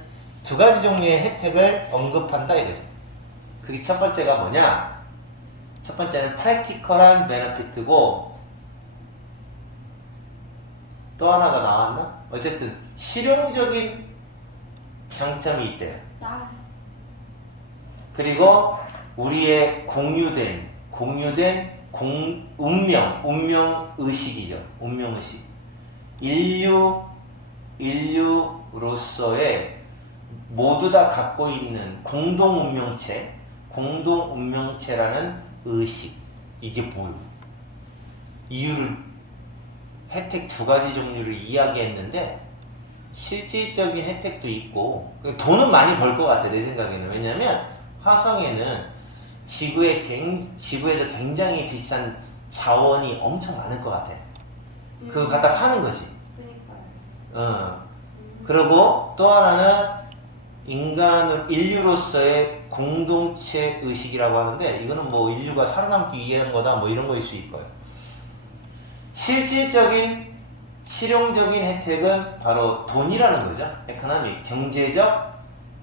2가지 종류의 혜택을 언급한다 이거죠. 그게 첫 번째가 뭐냐? 첫 번째는 practical한 benefit고 또 하나가 나왔나? 어쨌든 실용적인 장점이 있대요. 그리고 우리의 공유된 운명 의식이죠. 운명 의식. 인류로서의 모두 다 갖고 있는 공동 운명체라는 의식. 이게 뭐예요? 혜택 2가지 종류를 이야기했는데 실질적인 혜택도 있고 돈은 많이 벌 것 같아 내 생각에는. 왜냐면 화성에는 지구에서 굉장히 비싼 자원이 엄청 많을 것 같아. 그거 갖다 파는 거지. 그러니까요. 그리고 또 하나는 인류로서의 공동체 의식이라고 하는데, 이거는 뭐 인류가 살아남기 위한 거다 뭐 이런 거일 수 있고요. 실질적인 실용적인 혜택은 바로 돈이라는 거죠. 에코노미, 경제적,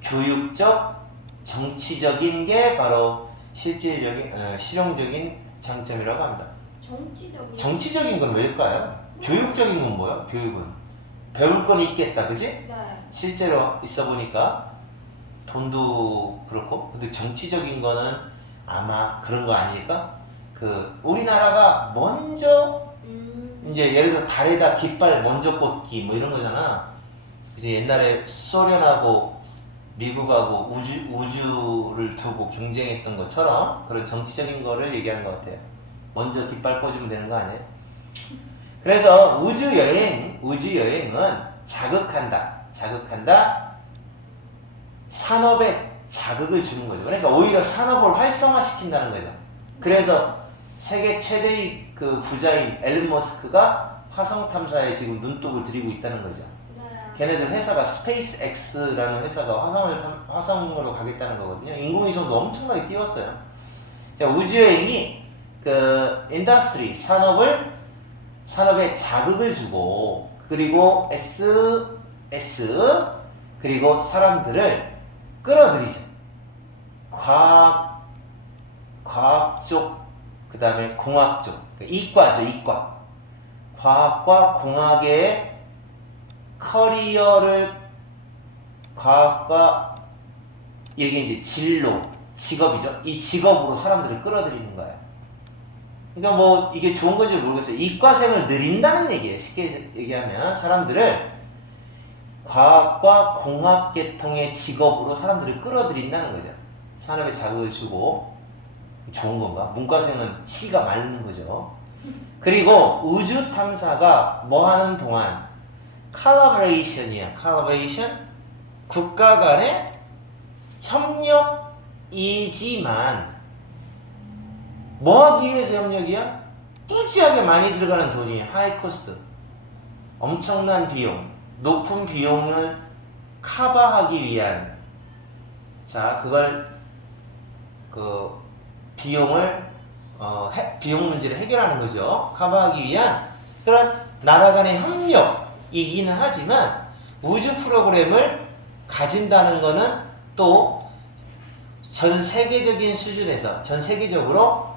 교육적, 정치적인 게 바로 실질적인 실용적인 장점이라고 합니다. 정치적인 건 왜일까요? 교육적인 건 뭐야? 교육은 배울 건 있겠다, 그지? 네. 실제로 있어 보니까 돈도 그렇고. 근데 정치적인 거는 아마 그런 거 아닐까? 그 우리나라가 먼저 이제 예를 들어 달에다 깃발 먼저 꽂기 뭐 이런 거잖아. 이제 옛날에 소련하고 미국하고 우주를 두고 경쟁했던 것처럼 그런 정치적인 거를 얘기하는 것 같아요. 먼저 깃발 꽂으면 되는 거 아니에요? 그래서 우주여행은 자극한다. 산업에 자극을 주는 거죠. 그러니까 오히려 산업을 활성화시킨다는 거죠. 그래서 세계 최대의 그 부자인 앨런 머스크가 화성 탐사에 지금 눈독을 들이고 있다는 거죠. 걔네들 회사가 스페이스 X라는 회사가 화성으로 가겠다는 거거든요. 인공위성도 엄청나게 띄웠어요. 자, 우주여행이 그 인더스트리, 산업에 자극을 주고, 그리고 그리고 사람들을 끌어들이죠. 과학 쪽, 그 다음에 공학 쪽, 이과죠, 이과. 과학과 공학의 커리어를, 과학과 이게 이제 진로, 직업이죠. 이 직업으로 사람들을 끌어들이는 거예요. 그러니까 뭐 이게 좋은 건지 모르겠어요. 이과생을 늘린다는 얘기예요. 쉽게 얘기하면 사람들을 과학과 공학 계통의 직업으로 사람들을 끌어들인다는 거죠. 산업에 자극을 주고. 좋은 건가? 문과생은 씨가 맑는 거죠. 그리고 우주 탐사가 뭐 하는 동안 컬래버레이션이야. 컬래버레이션, 국가 간의 협력이지만 뭐 하기 위해서 협력이야? 뚜지하게 많이 들어가는 돈이 하이 코스트, 엄청난 비용, 높은 비용을 커버하기 위한, 자 그걸 그 비용을 비용 문제를 해결하는 거죠. 커버하기 위한 그런 나라 간의 협력이기는 하지만 우주 프로그램을 가진다는 거는 또 전 세계적인 수준에서 전 세계적으로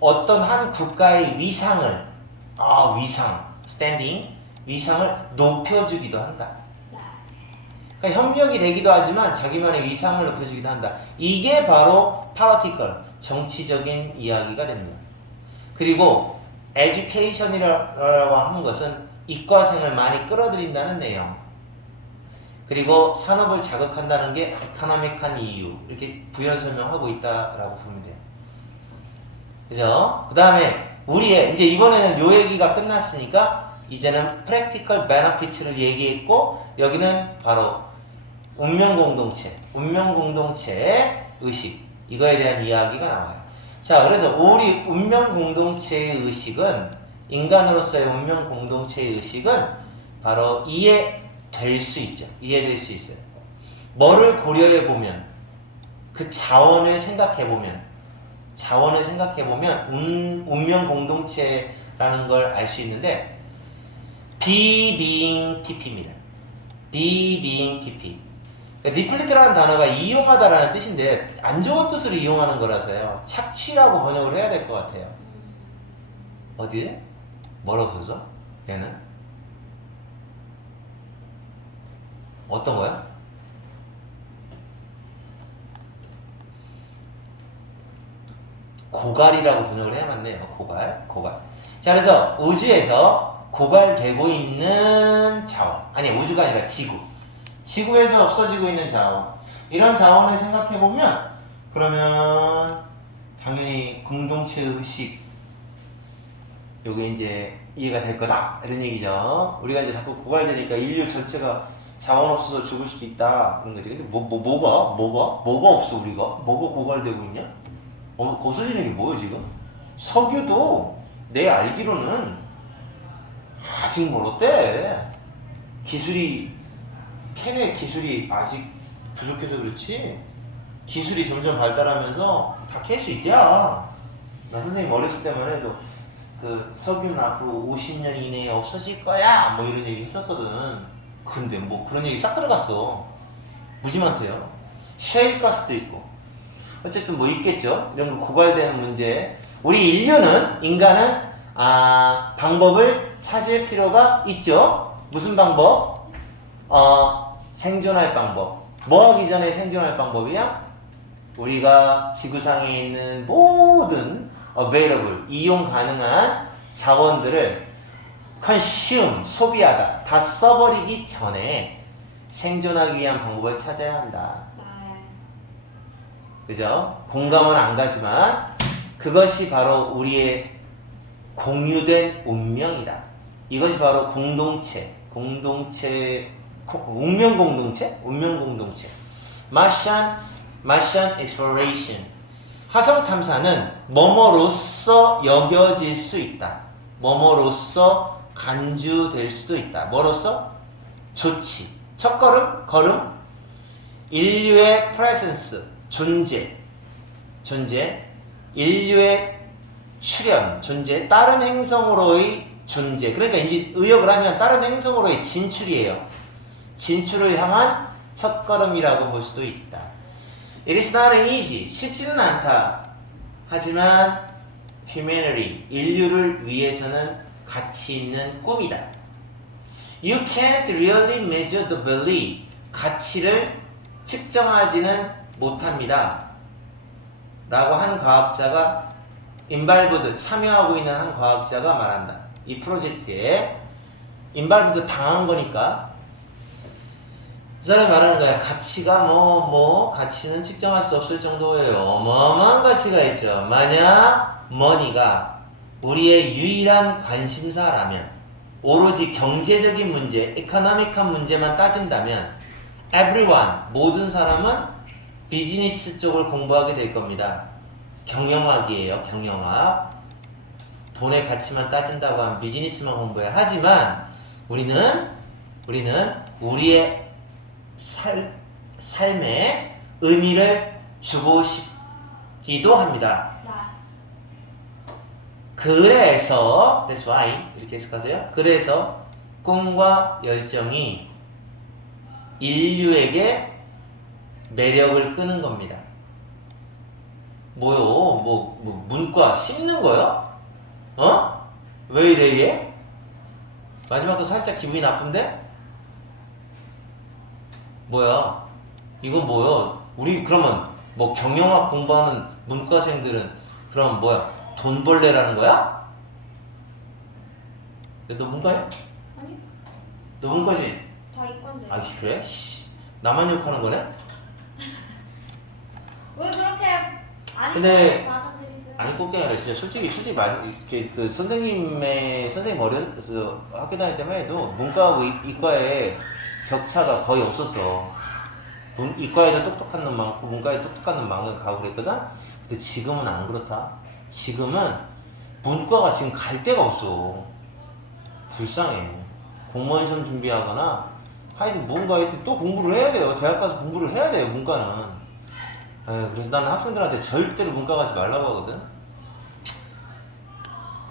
어떤 한 국가의 위상을 위상을 높여주기도 한다. 그러니까 협력이 되기도 하지만 자기만의 위상을 높여주기도 한다. 이게 바로 political, 정치적인 이야기가 됩니다. 그리고 education이라고 하는 것은 이과생을 많이 끌어들인다는 내용, 그리고 산업을 자극한다는 게 economic한 이유, 이렇게 부연 설명하고 있다라고 보면 돼요. 그죠? 그 다음에 우리의 이제 이번에는 요 얘기가 끝났으니까 이제는 practical benefits를 얘기했고, 여기는 바로 운명공동체의 의식, 이거에 대한 이야기가 나와요. 자, 그래서 우리 운명공동체의 의식은, 인간으로서의 운명공동체의 의식은 바로 이해될 수 있죠. 이해될 수 있어요. 뭐를 고려해보면, 그 자원을 생각해보면 운명공동체라는 걸 알 수 있는데, be being TP입니다. be being TP. 니플리트라는 단어가 이용하다라는 뜻인데 안 좋은 뜻으로 이용하는 거라서요. 착취라고 번역을 해야 될 것 같아요. 어디에? 뭐라고 써서? 얘는? 어떤 거야? 고갈이라고 번역을 해야 맞네요. 고갈. 자, 그래서 우주에서 고갈되고 있는 자원, 아니 우주가 아니라 지구에서 없어지고 있는 자원, 이런 자원을 생각해보면, 그러면 당연히 공동체 의식, 요게 이제 이해가 될 거다 이런 얘기죠. 우리가 이제 자꾸 고갈되니까 인류 전체가 자원 없어서 죽을 수도 있다 그런 거지. 근데 뭐가 없어 우리가? 뭐가 고갈되고 있냐? 없어지는 게 뭐예요 지금? 석유도 내 알기로는 아직 멀었대. 기술이 캐내 기술이 아직 부족해서 그렇지 기술이 점점 발달하면서 다 캘 수 있대야. 나 선생님 어렸을 때만 해도 그 석유는 앞으로 50년 이내에 없어질 거야 뭐 이런 얘기 했었거든. 근데 뭐 그런 얘기 싹 들어갔어. 무지 많대요. 셰일 가스도 있고 어쨌든 뭐 있겠죠. 이런 거 고갈되는 문제. 우리 인간은 방법을 찾을 필요가 있죠. 무슨 방법? 생존할 방법. 뭐 하기 전에 생존할 방법이야? 우리가 지구상에 있는 모든 available, 이용 가능한 자원들을 consume, 소비하다, 다 써버리기 전에 생존하기 위한 방법을 찾아야 한다. 그죠? 공감은 안 가지만 그것이 바로 우리의 공유된 운명이다. 이것이 바로 운명 공동체. Martian exploration. 화성 탐사는 뭐뭐로서 여겨질 수 있다. 뭐뭐로서 간주될 수도 있다. 뭐로서? 조치. 첫 걸음. 인류의 presence, 존재. 인류의 출현, 존재. 다른 행성으로의 존재. 그러니까 이제 의역을 하면 다른 행성으로의 진출이에요. 진출을 향한 첫걸음이라고 볼 수도 있다. It is not easy. 쉽지는 않다. 하지만 humanity, 인류를 위해서는 가치 있는 꿈이다. You can't really measure the value. 가치를 측정하지는 못합니다. 라고 한 과학자가 인발브드 참여하고 있는 한 과학자가 말한다. 이 프로젝트에 인발브드 당한 거니까 그 사람이 말하는 거야. 가치가 가치는 측정할 수 없을 정도예요. 어마어마한 가치가 있죠. 만약 머니가 우리의 유일한 관심사라면 오로지 경제적인 문제, 에코노믹한 문제만 따진다면 everyone, 모든 사람은 비즈니스 쪽을 공부하게 될 겁니다. 경영학이에요. 경영학. 돈의 가치만 따진다고 하면 비즈니스만 공부해야 하지만 우리는 우리의 삶에 의미를 주고 싶기도 합니다. 그래서 that's why 이렇게 해석하세요. 그래서 꿈과 열정이 인류에게 매력을 끄는 겁니다. 뭐요? 문과 씹는 거요? 왜 이래 얘? 마지막도 살짝 기분이 나쁜데? 뭐야? 이건 뭐야? 우리 그러면 뭐 경영학 공부하는 문과생들은 그럼 뭐야? 돈 벌레라는 거야? 너 문과야? 아니, 너 문과지? 다 이건데. 아 그래? 나만 욕하는 거네? 왜 그렇게 근데 받아들이세요? 아니 꼭게 아니라 진짜 솔직히 많이 이렇게 그 선생님 어려서 학교 다닐 때만 해도 문과하고 이과의 격차가 거의 없었어. 이과에도 똑똑한 놈 많고 문과에 똑똑한 놈 많은 가고 그랬거든. 근데 지금은 안 그렇다. 지금은 문과가 지금 갈 데가 없어. 불쌍해. 공무원 시험 준비하거나 하여튼 또 공부를 해야 돼요. 대학 가서 공부를 해야 돼요. 문과는. 그래서 나는 학생들한테 절대로 문과 가지 말라고 하거든.